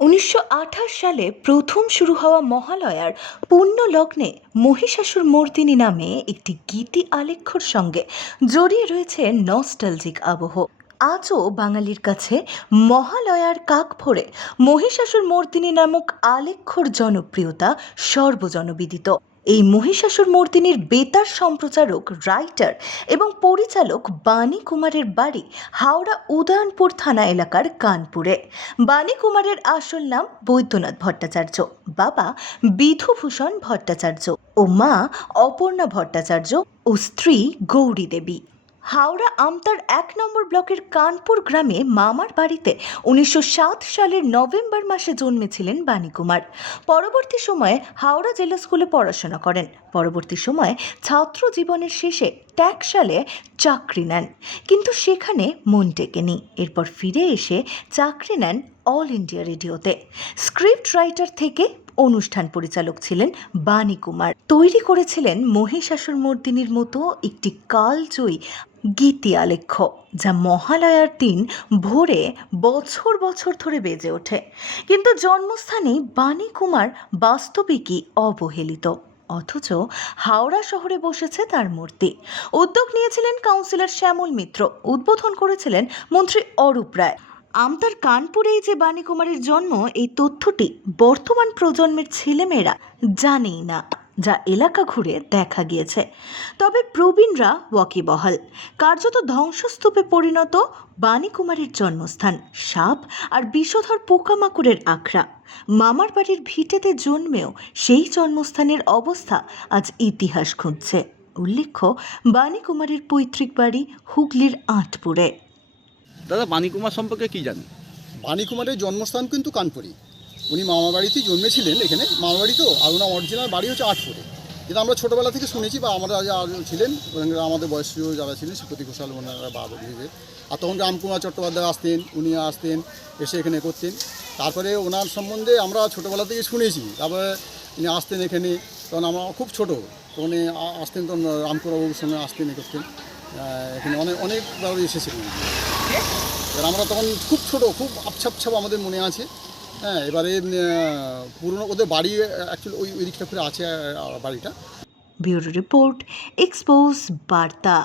উনিশশো আঠাশ সালে প্রথম শুরু হওয়া মহালয়ার পূর্ণ লগ্নে মহিষাসুর মর্দিনী নামে একটি গীতি আলেখ্যর সঙ্গে জড়িয়ে রয়েছে নস্টালজিক আবহ। আজও বাঙালির কাছে মহালয়ার কাক ফোড়ে মহিষাসুর মর্দিনী নামক আলেখ্যর জনপ্রিয়তা সর্বজনবিদিত। এই মহিষাসুর মর্দিনীর বেতার সম্প্রচারক, রাইটার এবং পরিচালক বাণী কুমারের বাড়ি হাওড়া উদয়নপুর থানা এলাকার কানপুরে। বাণী কুমারের আসল নাম বৈদ্যনাথ ভট্টাচার্য, বাবা বিধুভূষণ ভট্টাচার্য ও মা অপর্ণা ভট্টাচার্য ও স্ত্রী গৌরী দেবী। হাওড়া আমতার এক নম্বর ব্লকের কানপুর গ্রামে মামার বাড়িতে উনিশশো সাত সালের নভেম্বর মাসে জন্মেছিলেন বাণী কুমার পরবর্তী সময়ে হাওড়া জেলা স্কুলে পড়াশোনা করেন। পরবর্তী সময়ে ছাত্র জীবনের শেষে ট্যাক সালে চাকরি নেন। কিন্তু সেখানে মন টেকেনি। এরপর ফিরে এসে চাকরি নেন অল ইন্ডিয়া রেডিওতে স্ক্রিপ্ট রাইটার থেকে অনুষ্ঠান পরিচালক ছিলেন বাণী কুমার। তৈরি করেছিলেন মহিষাসুর মর্দিনীর মতো একটি কালজয়ী গীতি আলেখ্য, যা মহালয়ার দিন ভোরে বছর বছর ধরে বেজে ওঠে। কিন্তু জন্মস্থানে বাণী কুমার বাস্তবিকই অবহেলিত, অথচ হাওড়া শহরে বসেছে তার মূর্তি। উদ্যোগ নিয়েছিলেন কাউন্সিলর শ্যামল মিত্র, উদ্বোধন করেছিলেন মন্ত্রী অরূপ রায়। আমতার কানপুরেই যে বাণী কুমারের জন্ম, এই তথ্যটি বর্তমান প্রজন্মের ছেলেমেয়েরা জানেই না, যা এলাকা ঘুরে দেখা গিয়েছে। তবে প্রবীণরা ওয়াকিবহাল। কার্যত ধ্বংসস্তূপে পরিণত বাণী কুমারের জন্মস্থান সাপ আর বিষধর পোকামাকড়ের আখড়া। মামার বাড়ির ভিটেতে জন্মেও সেই জন্মস্থানের অবস্থা আজ ইতিহাস খুঁজছে। উল্লেখ্য বাণী কুমারের পৈতৃক বাড়ি হুগলির আটপুরে। দাদা বাণী কুমার সম্পর্কে কি জানেন? বাণীকুমারের জন্মস্থান কিন্তু কানপুরি। উনি মামা বাড়িতেই জন্মেছিলেন এখানে। মামা বাড়ি তো আর ওনার অরিজিনাল বাড়ি হচ্ছে আটপুরে। কিন্তু আমরা ছোটোবেলা থেকে শুনেছি বা আমরা যারা ছিলেন আমাদের বয়সীয় যারা ছিলেন শ্রীপতি ঘোষাল ওনারা বাবা হিসেবে আর তখন রামকুমার চট্টোপাধ্যায় আসতেন, উনি আসতেন, এসে এখানে করতেন। তারপরে ওনার সম্বন্ধে আমরা ছোটোবেলা থেকে শুনেছি। তারপরে উনি আসতেন এখানে। তখন আমরা খুব ছোটো। তখন আসতেন, তখন রামকুমারবাবুর সঙ্গে আসতেন এ করতেন। এখানে অনেক অনেক অনেকবার এসেছিলেন এবার আমরা তখন খুব ছোট, খুব আপছাপছাপ আমাদের মনে আছে। হ্যাঁ এবারে পুরনো ওদের বাড়ি অ্যাকচুয়ালি ওই ওই দিকটা করে আছে বাড়িটা। ব্যুরো রিপোর্ট, এক্সপোজ, বার্তা।